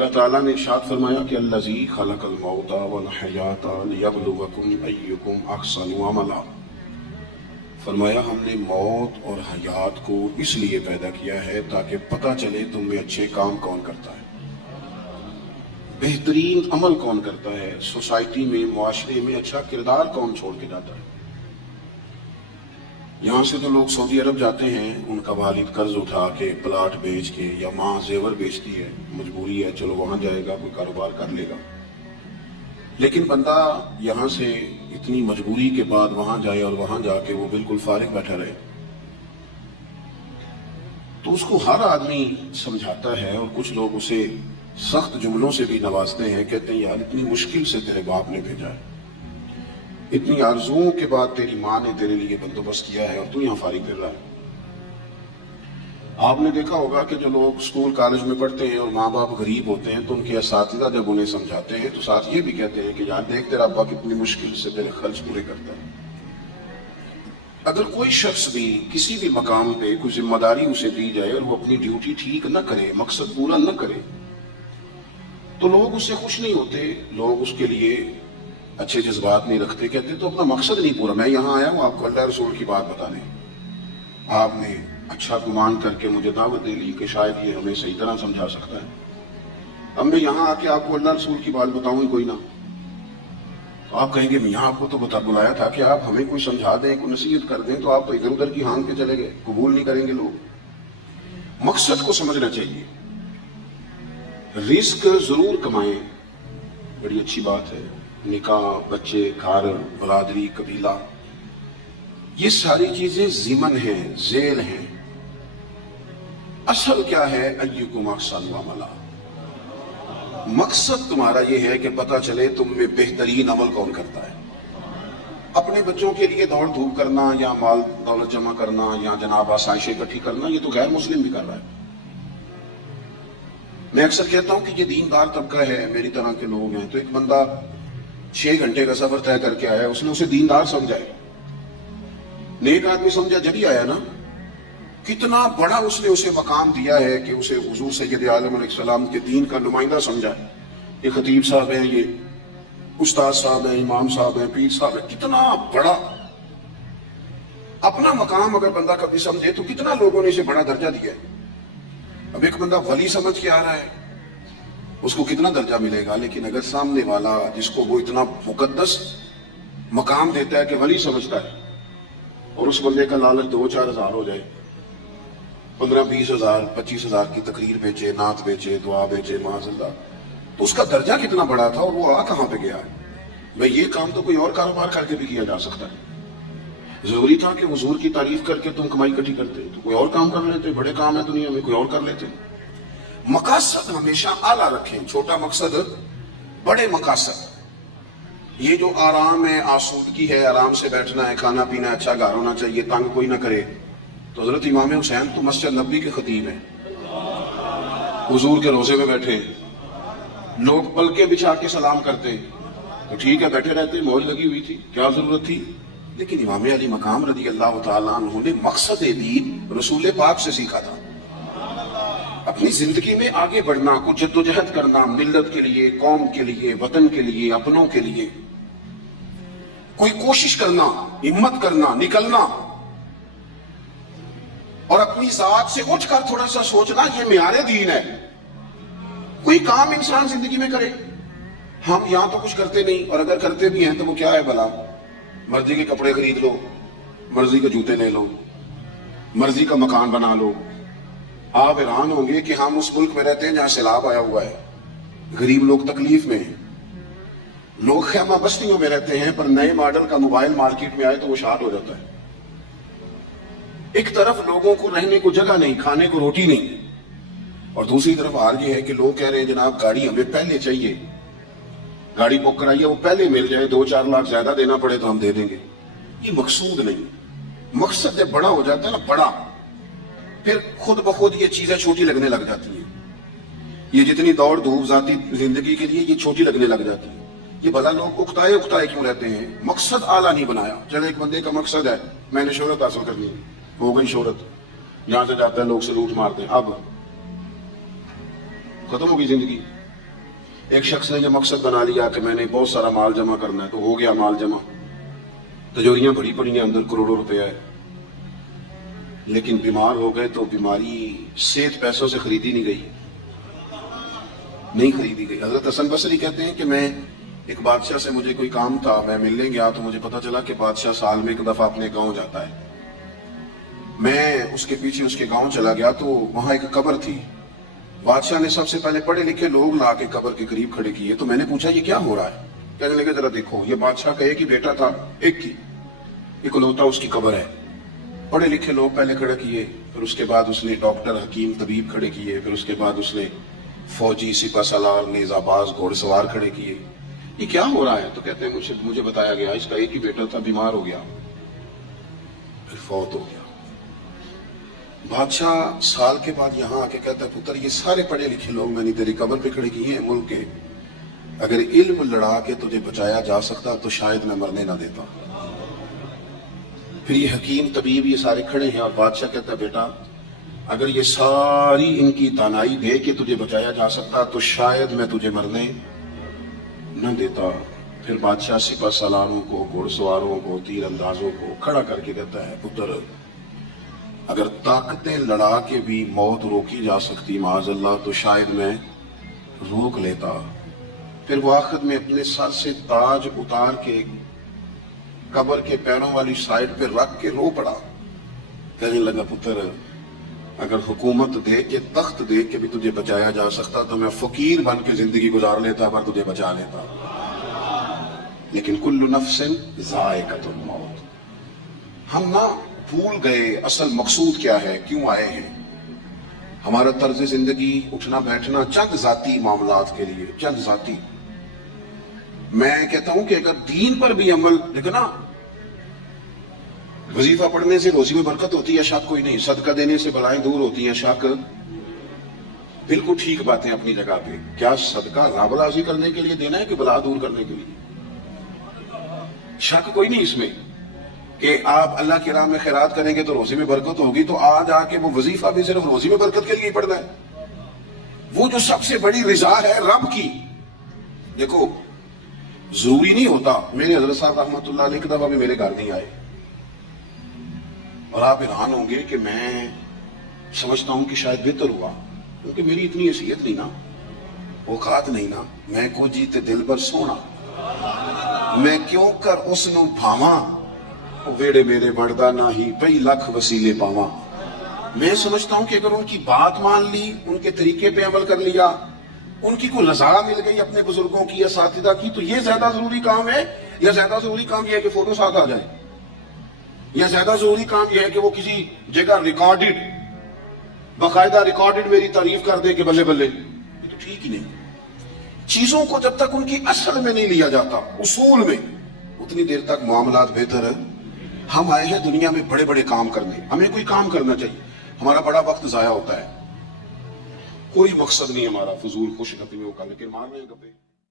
اللہ تعالیٰ نے ارشاد فرمایا کہ الذی خلق الموت والحیات لیبلوکم ایکم احسن عملا، فرمایا ہم نے موت اور حیات کو اس لیے پیدا کیا ہے تاکہ پتہ چلے تم میں اچھے کام کون کرتا ہے، بہترین عمل کون کرتا ہے، سوسائٹی میں معاشرے میں اچھا کردار کون چھوڑ کے جاتا ہے۔ یہاں سے تو لوگ سعودی عرب جاتے ہیں، ان کا والد قرض اٹھا کے پلاٹ بیچ کے یا ماں زیور بیچتی ہے، مجبوری ہے، چلو وہاں جائے گا، کوئی کاروبار کر لے گا۔ لیکن بندہ یہاں سے اتنی مجبوری کے بعد وہاں جائے اور وہاں جا کے وہ بالکل فارغ بیٹھا رہے، تو اس کو ہر آدمی سمجھاتا ہے، اور کچھ لوگ اسے سخت جملوں سے بھی نوازتے ہیں، کہتے ہیں یار اتنی مشکل سے تیرے باپ نے بھیجا ہے، اتنی آرزوؤں کے بعد تیری ماں نے تیرے لیے بندوبست کیا ہے اور تو یہاں فارغ پھر رہا ہے۔ آپ نے دیکھا ہوگا کہ جو لوگ اسکول کالج میں پڑھتے ہیں اور ماں باپ غریب ہوتے ہیں تو ان کے اساتذہ جب انہیں سمجھاتے ہیں تو ساتھ یہ بھی کہتے ہیں کہ یار دیکھ تیرا ابا کتنی مشکل سے تیرے خرچ پورے کرتا ہے۔ اگر کوئی شخص بھی کسی بھی مقام پہ کوئی ذمہ داری اسے دی جائے اور وہ اپنی ڈیوٹی ٹھیک نہ کرے، مقصد پورا نہ کرے، تو لوگ اس سے خوش نہیں ہوتے، لوگ اس کے لیے اچھے جذبات نہیں رکھتے، کہتے تو اپنا مقصد نہیں پورا، میں یہاں آیا ہوں آپ کو اللہ رسول کی بات بتانے، آپ نے اچھا گمان کر کے مجھے دعوت دے لی کہ شاید یہ ہمیں صحیح طرح سمجھا سکتا ہے، اب میں یہاں آ کے آپ کو اللہ رسول کی بات بتاؤں کوئی نہ، تو آپ کہیں گے میں یہاں آپ کو تو بلایا تھا کہ آپ ہمیں کوئی سمجھا دیں، کوئی نصیحت کر دیں، تو آپ تو ادھر ادھر کی ہانگ کے چلے گئے، قبول نہیں کریں گے لوگ۔ مقصد کو سمجھنا چاہیے، رزق ضرور کمائیں، بڑی اچھی بات ہے، نکاح، بچے، گھر، برادری، قبیلہ، یہ ساری چیزیں ضمن ہیں، ذیل ہیں، اصل کیا ہے؟ ایکم احسن عملا، مقصد تمہارا یہ ہے کہ پتہ چلے تم میں بہترین عمل کون کرتا ہے۔ اپنے بچوں کے لیے دوڑ دھوپ کرنا یا مال دولت جمع کرنا یا جناب آسائشیں اکٹھی کرنا، یہ تو غیر مسلم بھی کر رہا ہے۔ میں اکثر کہتا ہوں کہ یہ دیندار طبقہ ہے، میری طرح کے لوگ ہیں، تو ایک بندہ 6 گھنٹے کا سفر طے کر کے آیا، اس نے اسے دیندار سمجھا ہے، نیک آدمی سمجھا، جب ہی آیا نا، کتنا بڑا اس نے اسے مقام دیا ہے کہ اسے حضور سید عالم علیہ السلام کے دین کا نمائندہ سمجھا ہے۔ یہ خطیب صاحب ہیں، یہ استاد صاحب ہیں، امام صاحب ہیں، پیر صاحب ہیں، کتنا بڑا اپنا مقام اگر بندہ کبھی سمجھے تو کتنا لوگوں نے اسے بڑا درجہ دیا ہے۔ اب ایک بندہ ولی سمجھ کے آ رہا ہے، اس کو کتنا درجہ ملے گا، لیکن اگر سامنے والا جس کو وہ اتنا مقدس مقام دیتا ہے کہ ولی سمجھتا ہے، اور اس بندے کا لالچ 2-4 ہزار ہو جائے، 15-20 ہزار 25 ہزار کی تقریر بیچے، نعت بیچے، دعا بیچے، معاذ اللہ، تو اس کا درجہ کتنا بڑا تھا اور وہ آ کہاں پہ گیا ہے۔ بھئی یہ کام تو کوئی اور کاروبار کر کے بھی کیا جا سکتا ہے، ضروری تھا کہ حضور کی تعریف کر کے تم کمائی اکٹھی کرتے تو کوئی اور کام کر لیتے، بڑے کام ہے دنیا میں، کوئی اور کر لیتے۔ مقاصد ہمیشہ اعلیٰ رکھیں، چھوٹا مقصد، بڑے مقاصد۔ یہ جو آرام ہے، آسودگی ہے، آرام سے بیٹھنا ہے، کھانا پینا اچھا گھر ہونا چاہیے، تنگ کوئی نہ کرے، تو حضرت امام حسین تو مسجد نبوی کے خطیب ہیں، حضور کے روضے میں بیٹھے، لوگ پلکیں بچھا کے سلام کرتے، تو ٹھیک ہے بیٹھے رہتے، موج لگی ہوئی تھی، کیا ضرورت تھی؟ لیکن امام علی مقام رضی اللہ تعالیٰ عنہ نے مقصد دین رسول پاک سے سیکھا تھا، اپنی زندگی میں آگے بڑھنا، کچھ جدوجہد کرنا، ملت کے لیے، قوم کے لیے، وطن کے لیے، اپنوں کے لیے کوئی کوشش کرنا، ہمت کرنا، نکلنا، اور اپنی ذات سے اٹھ کر تھوڑا سا سوچنا، یہ معیار دین ہے۔ کوئی کام انسان زندگی میں کرے، ہم یہاں تو کچھ کرتے نہیں، اور اگر کرتے بھی ہیں تو وہ کیا ہے بھلا؟ مرضی کے کپڑے خرید لو، مرضی کے جوتے لے لو، مرضی کا مکان بنا لو۔ آپ حیران ہوں گے کہ ہم اس ملک میں رہتے ہیں جہاں سیلاب آیا ہوا ہے، غریب لوگ تکلیف میں ہیں، لوگ خیمہ بستیوں میں رہتے ہیں، پر نئے ماڈل کا موبائل مارکیٹ میں آئے تو وہ شارٹ ہو جاتا ہے۔ ایک طرف لوگوں کو رہنے کو جگہ نہیں، کھانے کو روٹی نہیں، اور دوسری طرف حال یہ ہے کہ لوگ کہہ رہے ہیں جناب گاڑی ہمیں پہلے چاہیے، گاڑی بک کرائیے، وہ پہلے مل جائے، 2-4 لاکھ زیادہ دینا پڑے تو ہم دے دیں گے۔ یہ مقصود نہیں، مقصد جب بڑا ہو جاتا ہے نا، بڑا، پھر خود بخود یہ چیزیں چھوٹی لگنے لگ جاتی ہیں۔ یہ جتنی دوڑ دھوپ ذاتی زندگی کے لیے یہ چھوٹی لگنے لگ جاتی ہے۔ یہ بھلا لوگ اکتائے کیوں رہتے ہیں؟ مقصد اعلیٰ نہیں بنایا۔ چلے ایک بندے کا مقصد ہے میں نے شہرت حاصل کرنی ہے، ہو گئی شہرت، یہاں سے جاتا ہے لوگ سے لوٹ مارتے ہیں، اب ختم ہو گئی زندگی۔ ایک شخص نے جو مقصد بنا لیا کہ میں نے بہت سارا مال جمع کرنا ہے، تو ہو گیا مال جمع، تجوریاں بڑی پڑی ہیں، اندر کروڑوں روپے ہے، لیکن بیمار ہو گئے تو بیماری صحت پیسوں سے خریدی نہیں گئی، نہیں خریدی گئی۔ حضرت حسن بصری کہتے ہیں کہ میں ایک بادشاہ سے مجھے کوئی کام تھا، میں ملنے گیا تو مجھے پتا چلا کہ بادشاہ سال میں ایک دفعہ اپنے گاؤں جاتا ہے۔ میں اس کے پیچھے اس کے گاؤں چلا گیا تو وہاں ایک قبر تھی، بادشاہ نے سب سے پہلے پڑھے لکھے لوگ لا کے قبر کے قریب کھڑے کیے، تو میں نے پوچھا یہ کیا ہو رہا ہے؟ کہنے لگے ذرا دیکھو، یہ بادشاہ کا ایک ہی بیٹا تھا، ایک ہی اکلوتا اس کی قبر ہے۔ پڑھے لکھے لوگ پہلے کھڑے کیے، پھر اس کے بعد اس نے ڈاکٹر حکیم طبیب کھڑے کیے، پھر اس کے بعد اس نے فوجی سپہ سالار نیزہ باز گھوڑ سوار کھڑے کیے۔ یہ کیا ہو رہا ہے؟ تو کہتے ہیں مجھے بتایا گیا اس کا ایک ہی بیٹا تھا، بیمار ہو گیا، پھر فوت ہو گیا۔ بادشاہ سال کے بعد یہاں آ کے کہتا ہے پتر یہ سارے پڑھے لکھے لوگ میں نے تیری قبر پہ کھڑے کیے ہیں ملک کے، اگر علم لڑا کے تجھے بچایا جا سکتا تو شاید میں مرنے نہ دیتا۔ پھر یہ حکیم طبیب یہ سارے کھڑے ہیں اور بادشاہ کہتا ہے بیٹا اگر یہ ساری ان کی دانائی دے کے تجھے بچایا جا سکتا تو شاید میں تجھے مرنے نہ دیتا۔ پھر بادشاہ سپہ سالاروں کو، گھوڑ سواروں کو، تیر اندازوں کو کھڑا کر کے کہتا ہے پتر اگر طاقتیں لڑا کے بھی موت روکی جا سکتی معاذ اللہ تو شاید میں روک لیتا۔ پھر وہ آخر میں اپنے سر سے تاج اتار کے قبر کے پیروں والی سائڈ پہ رکھ کے رو پڑا، کہنے لگا پتر اگر حکومت دے کے تخت دے کے بھی تجھے بچایا جا سکتا تو میں فقیر بن کے زندگی گزار لیتا پر تجھے بچا لیتا، لیکن کل نفس ذائقۃ الموت۔ ہم نہ بھول گئے اصل مقصود کیا ہے، کیوں آئے ہیں۔ ہمارا طرز زندگی اٹھنا بیٹھنا چند ذاتی معاملات کے لیے، چند ذاتی۔ میں کہتا ہوں کہ اگر دین پر بھی عمل، لیکن نا وظیفہ پڑھنے سے روزی میں برکت ہوتی ہے شک کوئی نہیں، صدقہ دینے سے بلائیں دور ہوتی ہیں شک، بالکل ٹھیک باتیں اپنی جگہ پہ۔ کیا صدقہ رب راضی کرنے کے لیے دینا ہے کہ بلا دور کرنے کے لیے؟ شک کوئی نہیں اس میں کہ آپ اللہ کی راہ میں خیرات کریں گے تو روزی میں برکت ہوگی، تو آج آ کے وہ وظیفہ بھی صرف روزی میں برکت کے لیے ہی پڑھنا ہے۔ وہ جو سب سے بڑی رضا ہے رب کی، دیکھو ضروری نہیں ہوتا۔ میرے حضرت صاحب رحمۃ اللہ علیہ ایک دفعہ بھی میرے گھر نہیں آئے، اور آپ حیران ہوں گے کہ میں سمجھتا ہوں کہ شاید بہتر ہوا، کیونکہ میری اتنی حیثیت نہیں نا، اوقات نہیں نا، میں کو جیتے دل پر سونا، میں کیوں کر اس نو بھاواں، ویڑے میرے بڑھدا نہ ہی پئی لکھ وسیلے پاواں۔ میں سمجھتا ہوں کہ اگر ان کی بات مان لی، ان کے طریقے پہ عمل کر لیا، ان کی کوئی رضا مل گئی اپنے بزرگوں کی، اساتذہ کی، تو یہ زیادہ ضروری کام ہے، یا زیادہ ضروری کام یہ ہے کہ فوٹو ساتھ آ جائے، یا زیادہ ضروری کام یہ ہے کہ وہ کسی جگہ ریکارڈڈ، باقاعدہ ریکارڈڈ میری تعریف کر دے کہ بلے بلے، یہ تو ٹھیک ہی نہیں۔ چیزوں کو جب تک ان کی اصل میں نہیں لیا جاتا، اصول میں، اتنی دیر تک معاملات بہتر ہے۔ ہم آئے ہیں دنیا میں بڑے بڑے کام کرنے، ہمیں کوئی کام کرنا چاہیے، ہمارا بڑا وقت ضائع ہوتا ہے، کوئی مقصد نہیں ہمارا، فضول خوش نصیبی کا، لیکن مار رہے ہیں گپے۔